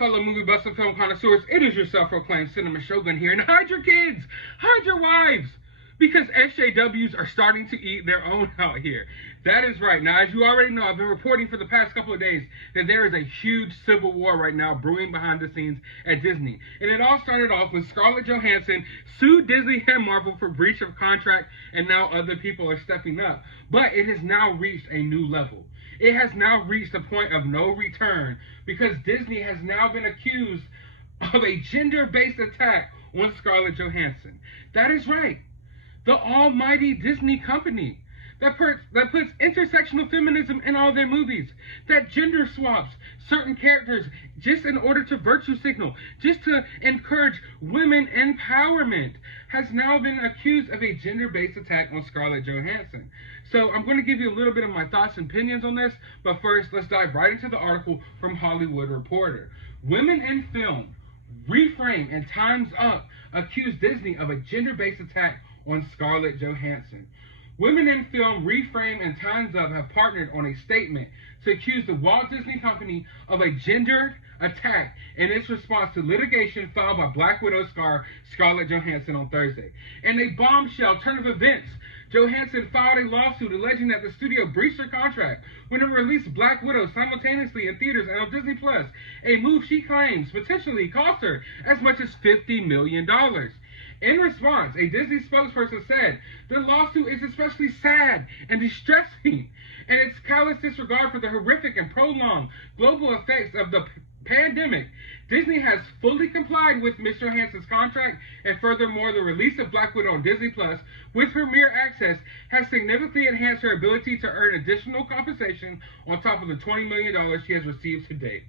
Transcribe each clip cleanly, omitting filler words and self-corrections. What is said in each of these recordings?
fellow movie buffs and film connoisseurs? It is your self-proclaimed cinema shogun here, and hide your kids, hide your wives, because SJWs are starting to eat their own out here. That is right. Now, as you already know, I've been reporting for the past couple of days that there is a huge civil war right now brewing behind the scenes at Disney. And it all started off when Scarlett Johansson sued Disney and Marvel for breach of contract, and now other people are stepping up. But it has now reached a new level. It has now reached a point of no return because Disney has now been accused of a gender-based attack on Scarlett Johansson. That is right. The almighty Disney company that puts intersectional feminism in all their movies, that gender swaps certain characters just in order to virtue signal, just to encourage women empowerment, has now been accused of a gender-based attack on Scarlett Johansson. So I'm going to give you a little bit of my thoughts and opinions on this, but first let's dive right into the article from Hollywood Reporter. Women in film, ReFrame and Time's Up accuse Disney of a gender-based attack on Scarlett Johansson. Women in Film, ReFrame, and Time's Up have partnered on a statement to accuse the Walt Disney Company of a gendered attack in its response to litigation filed by Black Widow star Scarlett Johansson on Thursday. In a bombshell turn of events, Johansson filed a lawsuit alleging that the studio breached her contract when it released Black Widow simultaneously in theaters and on Disney+, a move she claims potentially cost her as much as $50 million. In response, a Disney spokesperson said, "The lawsuit is especially sad and distressing, and its callous disregard for the horrific and prolonged global effects of the pandemic. Disney has fully complied with Ms. Johansson's contract, and furthermore, the release of Black Widow on Disney Plus with Premier Access has significantly enhanced her ability to earn additional compensation on top of the $20 million she has received to date."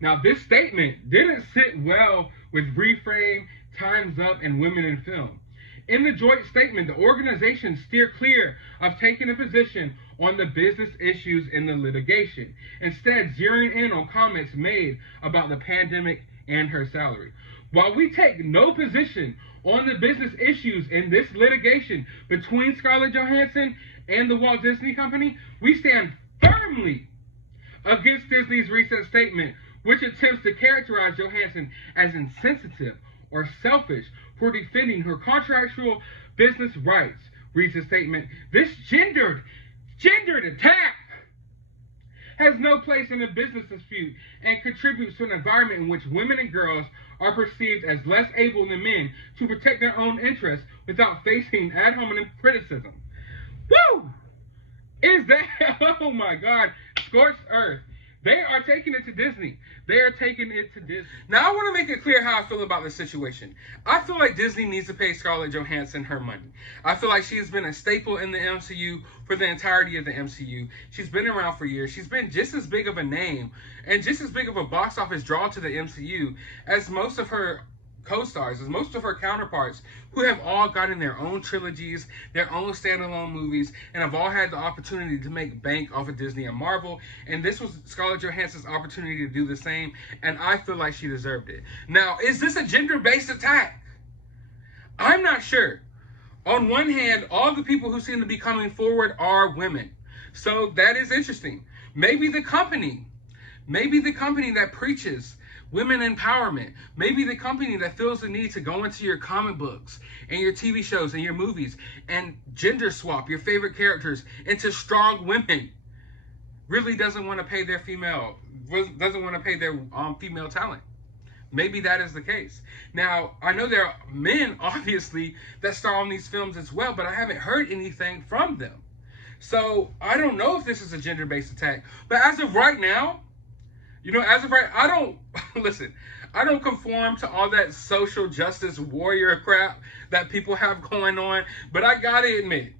Now, this statement didn't sit well with ReFrame, Time's Up, and Women in Film. In the joint statement, the organizations steer clear of taking a position on the business issues in the litigation, instead zeroing in on comments made about the pandemic and her salary. While we take no position on the business issues in this litigation between Scarlett Johansson and the Walt Disney Company, we stand firmly against Disney's recent statement, which attempts to characterize Johansson as insensitive or selfish for defending her contractual business rights, reads the statement. This gendered attack has no place in a business dispute and contributes to an environment in which women and girls are perceived as less able than men to protect their own interests without facing ad hominem criticism. Woo! Is that, oh my God, scorched earth. They are taking it to Disney. They are taking it to Disney. Now, I want to make it clear how I feel about this situation. I feel like Disney needs to pay Scarlett Johansson her money. I feel like she has been a staple in the MCU for the entirety of the MCU. She's been around for years. She's been just as big of a name and just as big of a box office draw to the MCU as most of her co-stars, as most of her counterparts, who have all gotten their own trilogies, their own standalone movies, and have all had the opportunity to make bank off of Disney and Marvel. And this was Scarlett Johansson's opportunity to do the same, and I feel like she deserved it. Now, is this a gender-based attack? I'm not sure. On one hand, all the people who seem to be coming forward are women. So that is interesting. Maybe the company that preaches women empowerment, maybe the company that feels the need to go into your comic books and your TV shows and your movies and gender swap your favorite characters into strong women, really doesn't want to pay their female talent. Maybe that is the case. Now, I know there are men, obviously, that star on these films as well, but I haven't heard anything from them. So I don't know if this is a gender-based attack. But as of right now, I don't conform to all that social justice warrior crap that people have going on. But I gotta admit,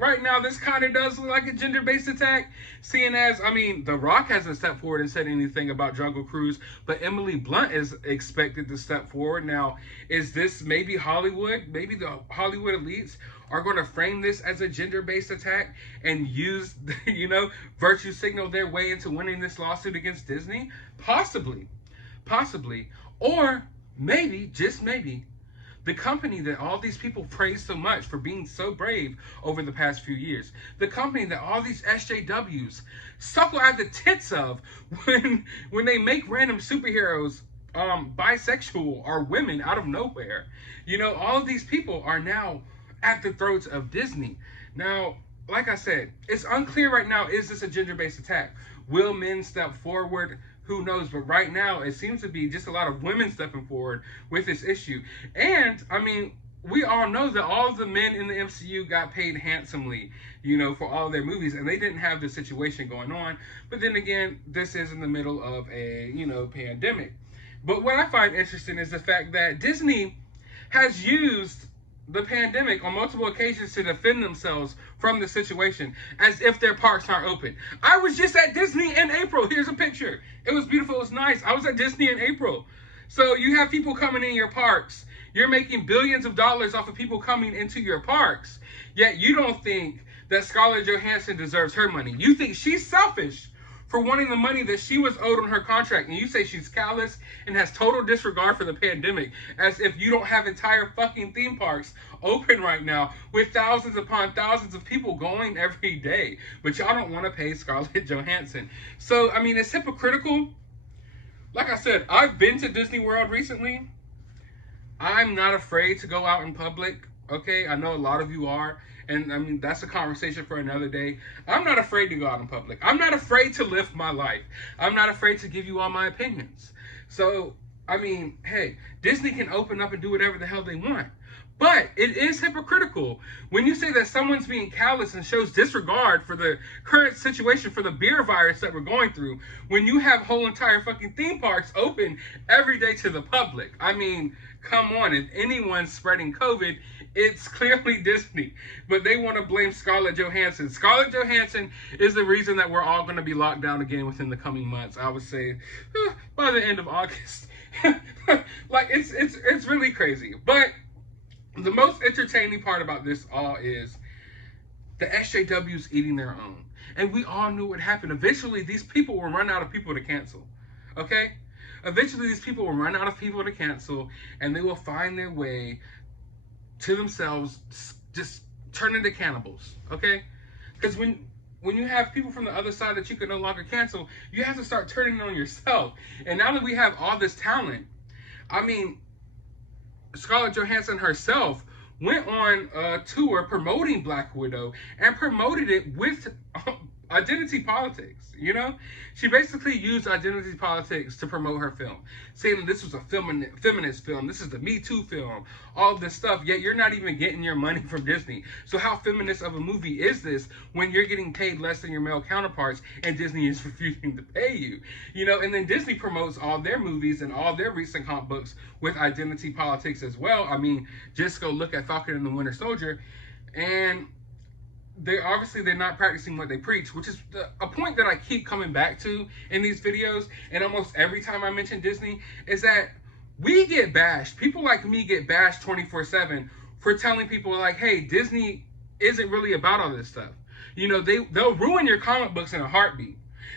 right now, this kind of does look like a gender-based attack, seeing as, The Rock hasn't stepped forward and said anything about Jungle Cruise, but Emily Blunt is expected to step forward. Now, is this maybe Hollywood? Maybe the Hollywood elites are going to frame this as a gender-based attack and use, virtue signal their way into winning this lawsuit against Disney? Possibly. Or maybe, just maybe, The company that all these people praise so much for being so brave over the past few years. The company that all these SJWs suckle at the tits of when they make random superheroes bisexual or women out of nowhere. You know, all of these people are now at the throats of Disney. Now, like I said, it's unclear right now, is this a gender-based attack? Will men step forward? Who knows? But right now, it seems to be just a lot of women stepping forward with this issue. And, I mean, we all know that all of the men in the MCU got paid handsomely, you know, for all of their movies, and they didn't have this situation going on. But then again, this is in the middle of a, you know, pandemic. But what I find interesting is the fact that Disney has used the pandemic on multiple occasions to defend themselves from the situation, as if their parks aren't open. I was just at Disney in April. Here's a picture. It was beautiful. It was nice. I was at Disney in April. So you have people coming in your parks. You're making billions of dollars off of people coming into your parks. Yet you don't think that Scarlett Johansson deserves her money. You think she's selfish for wanting the money that she was owed on her contract. And you say she's callous and has total disregard for the pandemic, as if you don't have entire fucking theme parks open right now with thousands upon thousands of people going every day. But y'all don't want to pay Scarlett Johansson. So, I mean, it's hypocritical. Like I said, I've been to Disney World recently. I'm not afraid to go out in public, okay? I know a lot of you are. And, I mean, that's a conversation for another day. I'm not afraid to go out in public. I'm not afraid to live my life. I'm not afraid to give you all my opinions. So, I mean, hey, Disney can open up and do whatever the hell they want. But it is hypocritical when you say that someone's being callous and shows disregard for the current situation, for the beer virus that we're going through, when you have whole entire fucking theme parks open every day to the public. I mean, come on. If anyone's spreading COVID, it's clearly Disney. But they want to blame Scarlett Johansson. Scarlett Johansson is the reason that we're all going to be locked down again within the coming months. I would say by the end of August. Like, it's really crazy. But the most entertaining part about this all is the SJWs eating their own. And we all knew what happened. Eventually, these people will run out of people to cancel. Okay? Eventually, these people will run out of people to cancel, and they will find their way to themselves, just turn into cannibals. Okay? Because when you have people from the other side that you can no longer cancel, you have to start turning on yourself. And now that we have all this talent, I mean, Scarlett Johansson herself went on a tour promoting Black Widow and promoted it with identity politics, you know? She basically used identity politics to promote her film, saying this was a feminist film, this is the Me Too film, all this stuff, yet you're not even getting your money from Disney. So how feminist of a movie is this when you're getting paid less than your male counterparts and Disney is refusing to pay you? You know, and then Disney promotes all their movies and all their recent comic books with identity politics as well. I mean, just go look at Falcon and the Winter Soldier, and they're not practicing what they preach, which is a point that I keep coming back to in these videos. And almost every time I mention Disney, is that we get bashed. People like me get bashed 24/7 for telling people like, hey, Disney isn't really about all this stuff. You know, they'll ruin your comic books in a heartbeat.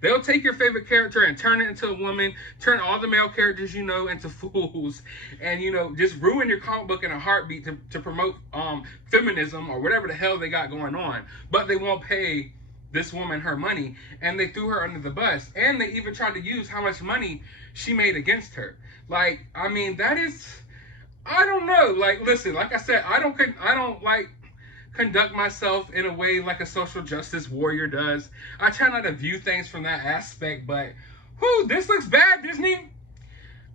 They'll take your favorite character and turn it into a woman, turn all the male characters you know into fools, and, you know, just ruin your comic book in a heartbeat to promote feminism or whatever the hell they got going on. But they won't pay this woman her money, and they threw her under the bus. And they even tried to use how much money she made against her. Like, I mean, that is, I don't know. Like, listen, like I said, I don't like conduct myself in a way like a social justice warrior does. I try not to view things from that aspect, but whew, this looks bad, Disney.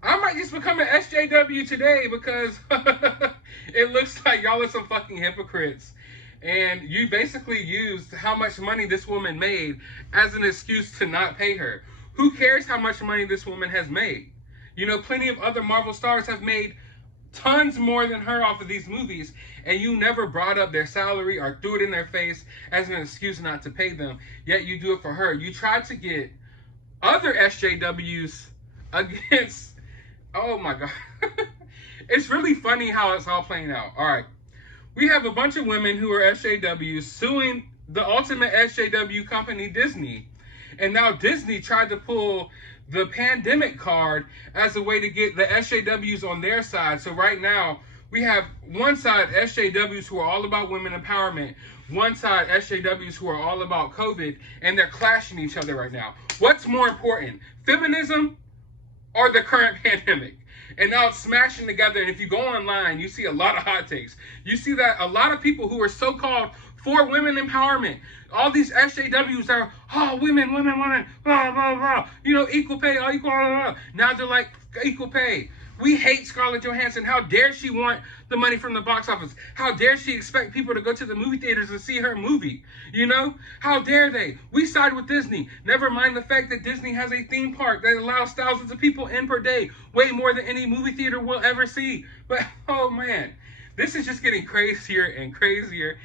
I might just become an SJW today because it looks like y'all are some fucking hypocrites. And you basically used how much money this woman made as an excuse to not pay her. Who cares how much money this woman has made? You know, plenty of other Marvel stars have made tons more than her off of these movies, and you never brought up their salary or threw it in their face as an excuse not to pay them, yet you do it for her. You tried to get other SJWs against, oh my God. It's really funny how it's all playing out. All right, we have a bunch of women who are SJWs suing the ultimate SJW company, Disney, and now Disney tried to pull the pandemic card as a way to get the SJWs on their side. So right now, We have one side SJWs who are all about women empowerment, one side SJWs who are all about COVID, and they're clashing each other right now. What's more important, feminism or the current pandemic? And now it's smashing together, and if you go online, you see a lot of hot takes. You see that a lot of people who are so-called for women empowerment, all these SJWs are, oh, women, blah, blah, blah, you know, equal pay, equal, blah, blah. Now they're like, equal pay. We hate Scarlett Johansson. How dare she want the money from the box office? How dare she expect people to go to the movie theaters to see her movie? You know? How dare they? We side with Disney. Never mind the fact that Disney has a theme park that allows thousands of people in per day. Way more than any movie theater will ever see. But, oh man, this is just getting crazier and crazier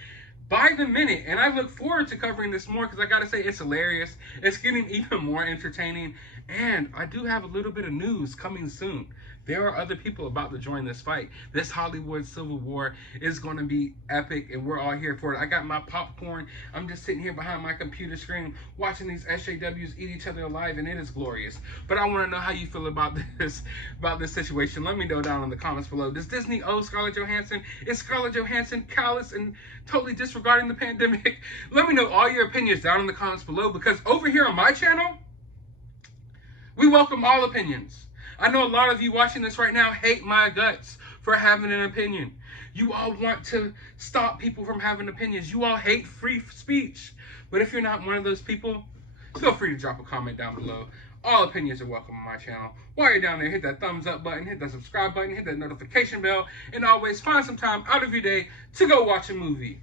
by the minute. And I look forward to covering this more because I gotta say, it's hilarious. It's getting even more entertaining. And I do have a little bit of news coming soon. There are other people about to join this fight. This Hollywood Civil War is going to be epic, and we're all here for it. I got my popcorn. I'm just sitting here behind my computer screen watching these SJWs eat each other alive, and it is glorious. But I want to know how you feel about this situation. Let me know down in the comments below. Does Disney owe Scarlett Johansson? Is Scarlett Johansson callous and totally disregarding the pandemic? Let me know all your opinions down in the comments below, because over here on my channel, we welcome all opinions. I know a lot of you watching this right now hate my guts for having an opinion. You all want to stop people from having opinions. You all hate free speech. But if you're not one of those people, feel free to drop a comment down below. All opinions are welcome on my channel. While you're down there, hit that thumbs up button, hit that subscribe button, hit that notification bell, and always find some time out of your day to go watch a movie.